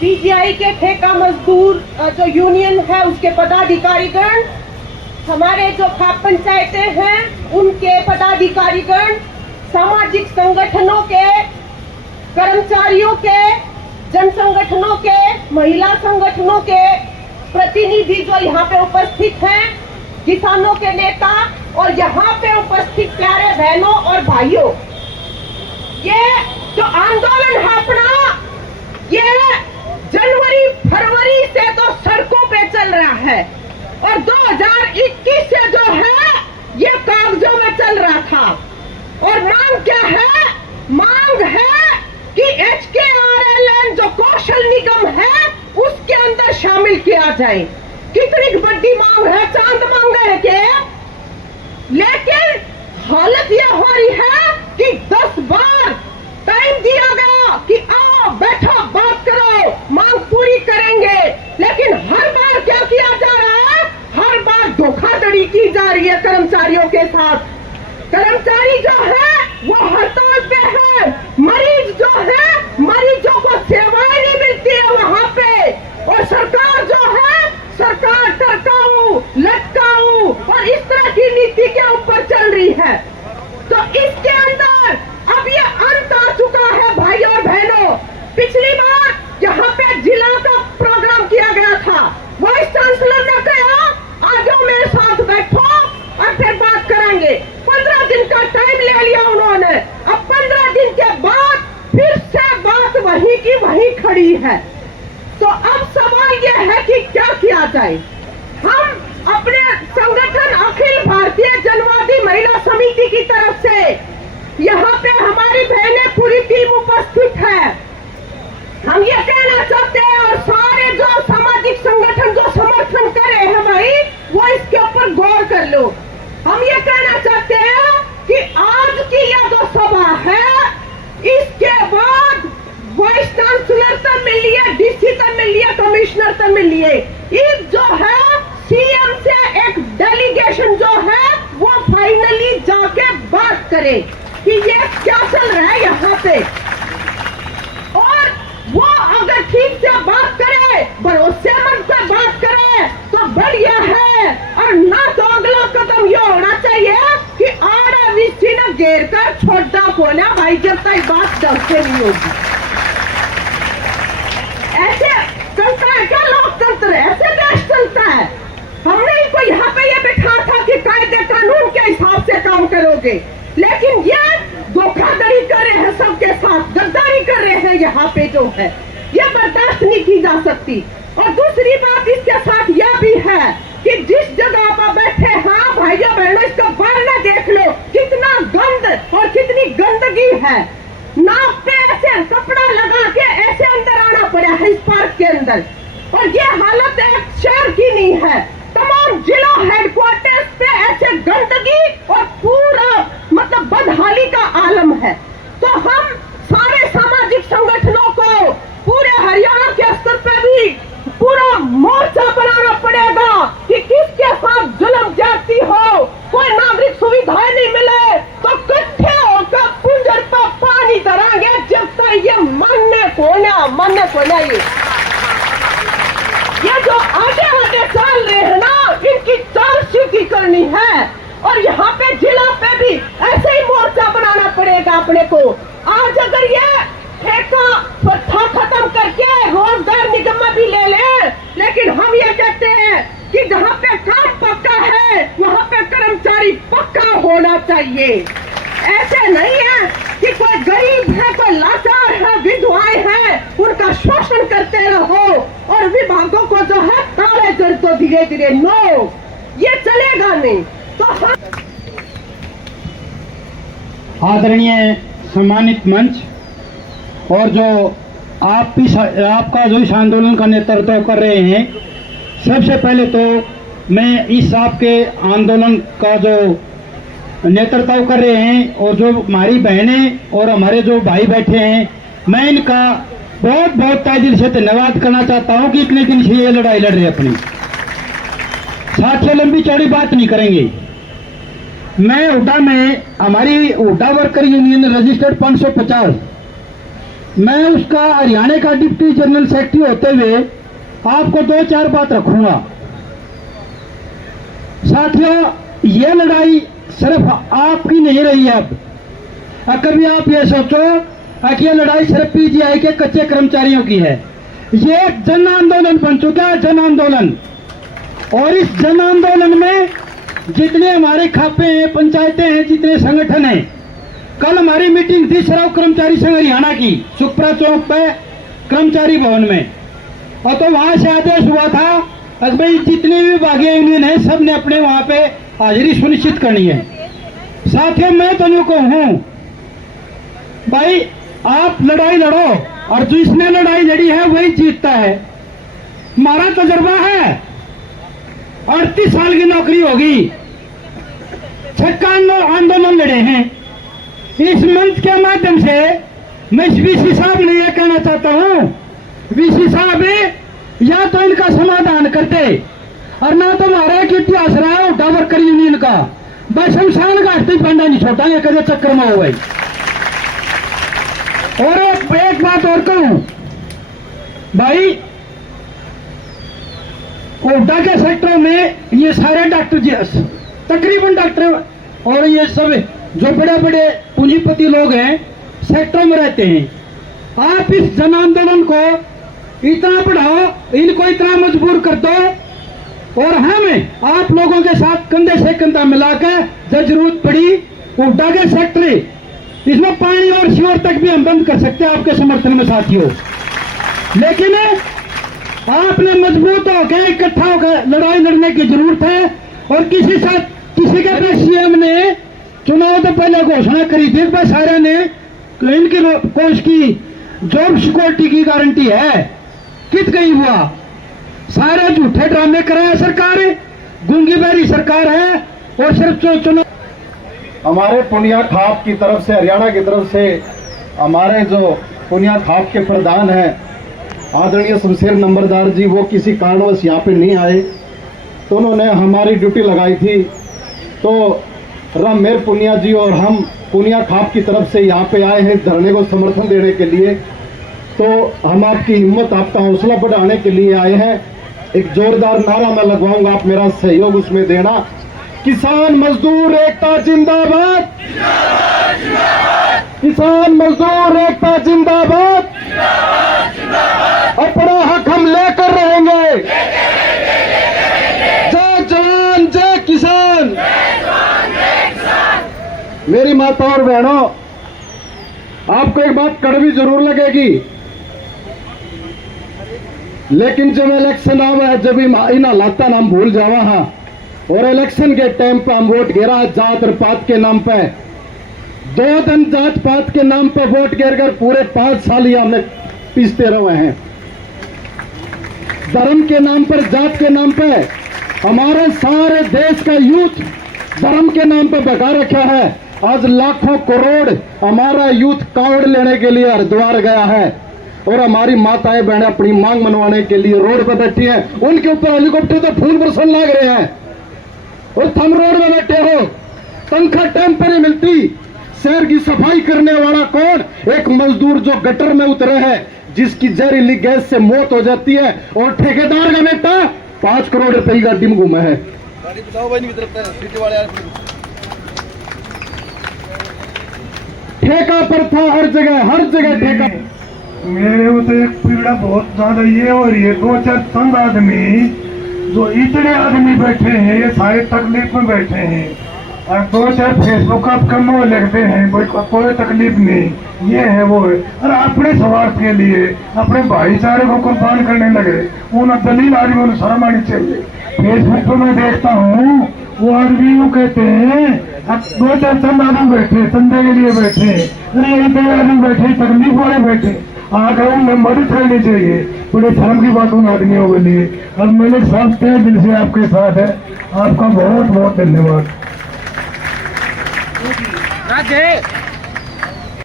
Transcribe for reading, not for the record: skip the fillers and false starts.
PGI के ठेका मजदूर जो यूनियन है उसके पदाधिकारीगण, हमारे जो खाप पंचायतें हैं उनके पदाधिकारीगण, सामाजिक संगठनों के कर्मचारियों के, जन संगठनों के, महिला संगठनों के प्रतिनिधि जो यहाँ पे उपस्थित हैं, किसानों के नेता और यहाँ पे उपस्थित प्यारे बहनों और भाइयों, ये जो आंदोलन है अपना, ये जनवरी फरवरी से तो सड़कों पे चल रहा है और 2021 से जो है ये कागजों में चल रहा था। और मांग क्या है? मांग है कि HKRLN जो कौशल निगम है उसके अंदर शामिल किया जाए। कितनी बड़ी मांग है, चांद मांग है क्या? लेकिन हालत यह हो रही है कि 10 बार टाइम दिया गया कि आओ बैठो बात करो, मांग पूरी करेंगे, लेकिन हर बार क्या किया जा रहा है? हर बार धोखाधड़ी की जा रही है कर्मचारियों के साथ। कर्मचारी जो है वो हड़ताल पे है, मरीज जो है, मरीजों को सेवाएं नहीं मिलती है वहां पे, और सरकार जो है, सरकार टरकाऊ, लटकाऊ और इस तरह की नीति के ऊपर चल रही है। तो इसके अंदर अब ये अंत आ चुका है भाई और बहनों। पिछली बार यहाँ पे जिला का प्रोग्राम किया गया था, वाइस चांसलर ने कहा आ जाओ मेरे साथ बैठो और फिर बात करेंगे। 15 दिन का टाइम ले लिया उन्होंने। अब 15 दिन के बाद फिर से बात वहीं की वहीं खड़ी है। तो अब सवाल यह है कि क्या किया जाए। हम अपने संगठन अखिल भारतीय जनवादी महिला समिति की तरफ से यहाँ पे हमारी बहनें पूरी टीम उपस्थित है। हम ये कहना चाहते हैं और सारे जो सामाजिक संगठन जो समर्थन कर रहे हैं भाई, वो इसके ऊपर गौर कर लो। हम ये कहना चाहते हैं कि आज की यह जो सभा है, इसके बाद वाइस चांसलर तक मिलिए, DC तक मिलिए, कमिश्नर तक मिलिए, इस जो है CM से एक डेलीगेशन जो है वो फाइनली जाके बात करे कि ये क्या चल रहा है यहाँ पे, और वो अगर ठीक से बात करे, भरोसेमंद से बात करे तो बढ़िया है, और ना तो अगला कदम ये होना चाहिए कि RVC ने घेर कर छोटा बोला भाई जब तक बात ढंग से नहीं होगी। ऐसे चलता है क्या लोकतंत्र? ऐसे देश चलता है? हमने इनको यहाँ पे ये बिठा था कि कायदे कानून के हिसाब से काम करोगे, लेकिन ये धोखाधड़ी कर रहे हैं, सबके साथ गद्दारी कर रहे हैं। यहाँ पे जो है ये बर्दाश्त नहीं की जा सकती। और दूसरी बात इसके साथ यह भी है कि जिस जगह पर बैठे, हाँ भाइयों बहनों, इसका बारना देख लो, कितना गंद और कितनी गंदगी है। नाक पे ऐसे कपड़ा लगा के ऐसे अंदर आना पड़ा है इस पार्क के अंदर, और ये हालत एक शहर की नहीं है। तमाम जिला हेडक्वार्टर्स पे ऐसे गंदगी और पूरा मतलब बदहाली का आलम है। तो हम सारे सामाजिक संगठनों को पूरे हरियाणा के स्तर पे भी पूरा मोर्चा बनाना पड़ेगा कि किसके साथ जुल्म जाती हो, कोई नागरिक सुविधाएं नहीं मिले तो इकट्ठे होकर पुंजर पर पानी धरांगे जब तक ये मानने को नहीं। ये जो आगे आगे चल रहे हैं ना, इनकी चाल सीधी करनी है, और यहाँ पे जिला पे भी ऐसे ही मोर्चा बनाना पड़ेगा अपने को। आज अगर ये ठेका प्रथा खत्म करके रोजगार निगम भी ले ले, लेकिन हम ये कहते हैं कि जहाँ पे काम पक्का है वहाँ पे कर्मचारी पक्का होना चाहिए। ऐसे नहीं है कि कोई गरीब है, कोई लाचार है, विधवाएं हैं, उनका शोषण करते रहो और विभागों को जो है ताले जड़ तो धीरे धीरे, नो, ये चलेगा नहीं। तो आदरणीय सम्मानित मंच और जो आपका जो इस आंदोलन का नेतृत्व कर रहे हैं, सबसे पहले तो मैं इस आपके आंदोलन का जो नेतृत्व कर रहे हैं और जो हमारी बहनें और हमारे जो भाई बैठे हैं, मैं इनका बहुत बहुत तहे दिल से धन्यवाद करना चाहता हूं कि इतने दिन से ये लड़ाई लड़ रहे हैं अपनी। साथ ही लंबी चौड़ी बात नहीं करेंगे। मैं हुड्डा में हमारी हुड्डा वर्कर यूनियन रजिस्टर्ड 550 मैं उसका हरियाणा का डिप्टी जनरल सेक्रेटरी होते हुए आपको 2-4 बात रखूंगा। साथियों, ये लड़ाई सिर्फ आपकी नहीं रही है। अब कभी आप ये सोचो कि ये लड़ाई सिर्फ पीजीआई के कच्चे कर्मचारियों की है। ये एक जन आंदोलन बन चुका है, जन आंदोलन। और इस जन आंदोलन में जितने हमारे खापे हैं, पंचायतें हैं, जितने संगठन हैं, कल हमारी मीटिंग थी श्रम कर्मचारी संघ हरियाणा की सुखपुरा चौक पे कर्मचारी भवन में, और तो वहां से आदेश हुआ था कि भाई जितने भी विभागीय यूनियन है सब ने अपने वहां पे हाजिरी सुनिश्चित करनी है। साथियों, मैं तो यूं कहूं भाई आप लड़ाई लड़ो, और जिसने लड़ाई लड़ी है वही जीतता है। हमारा तजर्बा है, 38 साल की नौकरी होगी, 56 आंदोलन लड़े हैं। इस मंच के माध्यम से मैं वीसी साहब ने यह कहना चाहता हूं, वीसी साहब या तो इनका समाधान करते, और ना तो हमारा एक इतिहास रहा है उठा वर्कर यूनियन का, बस शमशान घाट तक पंडा नहीं छोड़ेंगे कदे चक्कर में हो गई। और एक बात और कहूं भाई, कोटा के सेक्टर में ये सारे डॉक्टर जी, तकरीबन डॉक्टर और ये सब जो बड़े बड़े पूंजीपति लोग हैं सेक्टरों में रहते हैं। आप इस जन आंदोलन को इतना बढ़ाओ, इनको इतना मजबूर कर दो, और हम आप लोगों के साथ कंधे से कंधा मिलाकर जब जरूरत पड़ी कोटा के सेक्टर, इसमें पानी और सीवर तक भी हम बंद कर सकते हैं आपके समर्थन में साथियों। लेकिन आपने मजबूत होकर इकट्ठा होकर लड़ाई लड़ने की जरूरत है। और किसी के भी सीएम ने चुनाव से पहले घोषणा करी थी कि सारे ने इनकी कोष की जॉब सिक्योरिटी की गारंटी है, कित गई हुआ? सारे झूठे ड्रामे कराया सरकार, गूंगी बहरी सरकार है। और सिर्फ चुनाव हमारे पुनिया खाप की तरफ से, हरियाणा की तरफ से हमारे जो पुनिया खाप के प्रधान हैं आदरणीय शमशेर नंबरदार जी, वो किसी कारणवश यहाँ पे नहीं आए, तो उन्होंने हमारी ड्यूटी लगाई थी। तो राम मेर पुनिया जी और हम पुनिया खाप की तरफ से यहाँ पे आए हैं धरने को समर्थन देने के लिए। तो हम आपकी हिम्मत, आपका हौसला बढ़ाने के लिए आए हैं। एक जोरदार नारा मैं लगवाऊंगा, आप मेरा सहयोग उसमें देना। किसान मजदूर एकता जिंदाबाद, किसान मजदूर एकता जिंदाबाद, अपना हक हम लेकर रहेंगे। जय जवान जय किसान। मेरी माता और बहनों, आपको एक बात कड़वी जरूर लगेगी, लेकिन जब इलेक्शन आवा है, जब इन हालात हम भूल जावा हाँ, और इलेक्शन के टाइम पे हम वोट गिरा जात और पात के नाम पे, 2 दिन जात पात के नाम पे वोट गिर कर पूरे 5 साल ही हमने पीसते रहे हैं। धर्म के नाम पर, जात के नाम पे हमारे सारे देश का यूथ धर्म के नाम पे भगा रखा है। आज लाखों करोड़ हमारा यूथ कावड़ लेने के लिए हरिद्वार गया है, और हमारी माताएं बहनें अपनी मांग मनवाने के लिए रोड पर बैठी हैं। उनके ऊपर हेलीकॉप्टर तो फूल बरसन लग रहे हैं, और तुम रोड में बैठे हो, तनख्वाह टाइम पर नहीं मिलती। शहर की सफाई करने वाला कौन? एक मजदूर जो गटर में उतरे हैं, जिसकी जहरीली गैस से मौत हो जाती है, और ठेकेदार का बेटा 5 करोड़ रुपए की गाड़ी में घूमे है। ठेका पर था, हर जगह ठेका। मेरे को तो एक पीड़ा बहुत ज्यादा ये हो रही है। 2-4 तंग आदमी, जो इतने आदमी बैठे हैं, ये सारे तकलीफ में बैठे हैं, और 2-4 फेसबुक का कम लिखते हैं, कोई तकलीफ नहीं, ये है वो है। और अपने स्वार्थ के लिए अपने भाईचारे को कुर्बान करने लगे। उन्हें दलील आदमी उन्हें शर्म आनी चाहिए। फेसबुक पर मैं देखता हूँ, वो आदमी वो कहते हैं 2-4 चंद आदमी बैठे, चंदे के लिए बैठे, अरे 1 आदमी बैठे, तकलीफ वाले बैठे, आकर उन्हें मदद करनी चाहिए। बड़े शर्म की बात उन आदमियों के लिए। और मैंने सब तय दिल से आपके साथ है। आपका बहुत बहुत धन्यवाद।